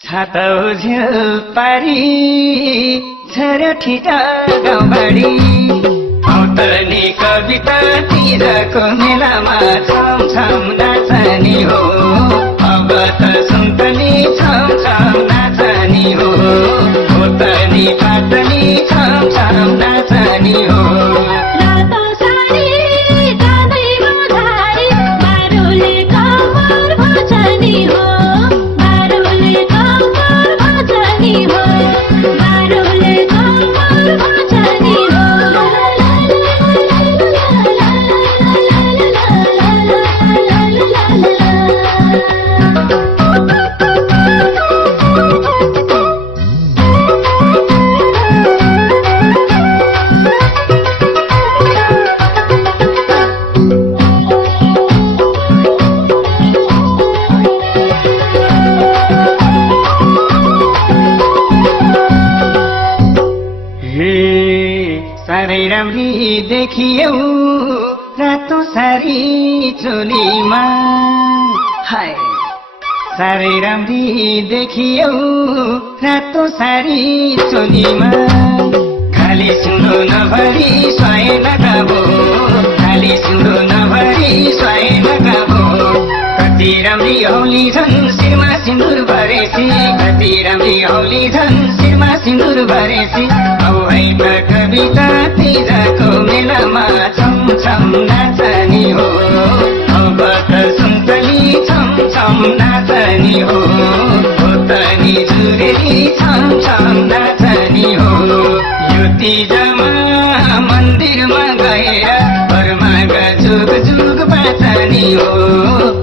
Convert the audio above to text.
छातौ झेल पारी झर्यो ठिटा गाउँबाडी औतनी कविता तिरको मेलामा छम छम नाचनी हो अब त सुन्तनी छम छम नाचनी हो औतनी पातनी छम छम नाचनी हो देखियौ रातो सारी चोलीमा हाय सारै राम्री देखियौ रातो सारी चोलीमा खाली सुनो नभरी स्वाए लगाबो खाली सुनो नभरी स्वाए लगाबो कति राम्री औली झन् शिरमा सिन्दुर भरेसी कति राम्री औली झन् शिरमा सिन्दुर भरेसी औ हैमा कविता तिरको मेलामा छम छम नाचनी हो अब त सुन्तली छम छम नाचनी हो तनी जुरेली छम छम नाचनी हो यो तीजमा मन्दिरमा गएर परमाग जुग जुग बाँच्ने हो